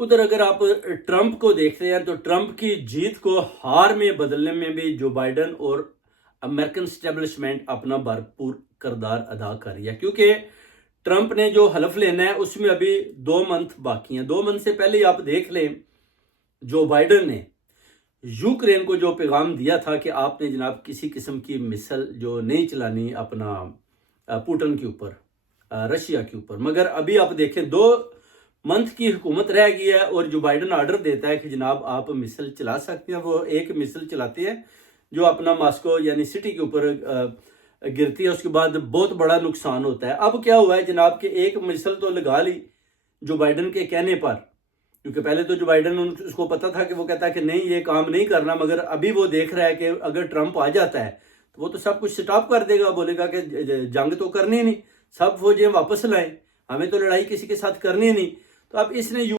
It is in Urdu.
ادھر اگر آپ ٹرمپ کو دیکھتے ہیں تو ٹرمپ کی جیت کو ہار میں بدلنے میں بھی جو بائیڈن اور امریکن اسٹیبلشمنٹ اپنا بھرپور کردار ادا کر رہی ہے، کیونکہ ٹرمپ نے جو حلف لینا ہے اس میں ابھی 2 منتھ باقی ہیں۔ 2 منتھ سے پہلے ہی آپ دیکھ لیں جو بائیڈن نے یوکرین کو جو پیغام دیا تھا کہ آپ نے جناب کسی قسم کی مثل جو نہیں چلانی اپنا پوٹن کے اوپر، رشیا کے اوپر، مگر ابھی آپ دیکھیں 2 منتھ کی حکومت رہ گئی ہے اور جو بائیڈن آرڈر دیتا ہے کہ جناب آپ مثل چلا سکتے ہیں، وہ ایک مثل چلاتے ہیں جو اپنا ماسکو یعنی سٹی کے اوپر گرتی ہے، اس کے بعد بہت بڑا نقصان ہوتا ہے۔ اب کیا ہوا ہے جناب کہ ایک مثل تو لگا لی جو بائیڈن کے کہنے پر، کیونکہ پہلے تو جو بائیڈن اس کو پتا تھا کہ وہ کہتا ہے کہ نہیں یہ کام نہیں کرنا، مگر ابھی وہ دیکھ رہا ہے کہ اگر ٹرمپ آ جاتا ہے تو وہ تو سب کچھ سٹاپ کر دے گا، بولے گا کہ جنگ تو کرنی نہیں، سب فوجیں واپس لائیں، ہمیں تو لڑائی کسی کے ساتھ کرنی نہیں۔ تو اب اس نے